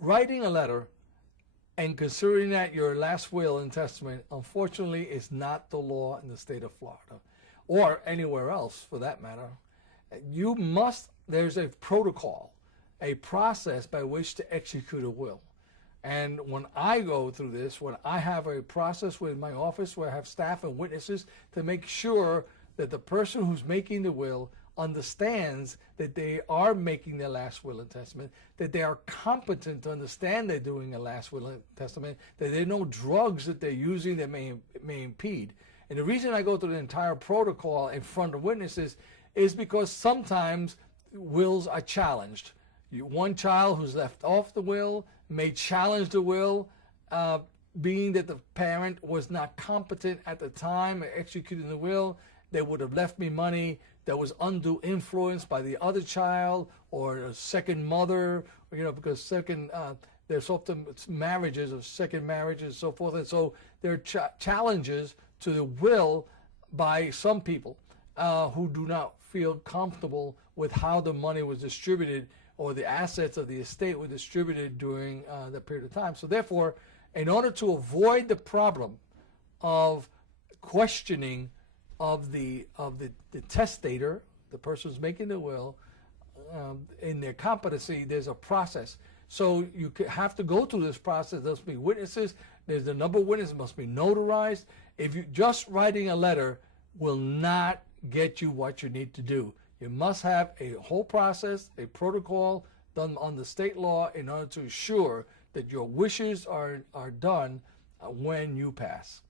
writing a letter and considering that your last will and testament, unfortunately, is not the law in the state of Florida or anywhere else for that matter. You must, there's a protocol, a process by which to execute a will. And when I go through this, when I have a process with my office where I have staff and witnesses to make sure that the person who's making the will understands that they are making their last will and testament, that they are competent to understand they're doing a last will and testament, that there are no drugs that they're using that may impede. And the reason I go through the entire protocol in front of witnesses is because sometimes wills are challenged. One child who's left off the will may challenge the will, being that the parent was not competent at the time of executing the will. They would have left me money that was undue influence by the other child or a second mother, because there's often marriages of second marriages and so forth. And so there are challenges to the will by some people who do not feel comfortable with how the money was distributed or the assets of the estate were distributed during that period of time. So therefore, in order to avoid the problem of questioning of the testator, the person who's making the will, in their competency, there's a process. So you have to go through this process. There must be witnesses. There's the number of witnesses must be notarized. If you just writing a letter will not get you what you need to do. You must have a whole process, a protocol done on the state law in order to ensure that your wishes are done when you pass.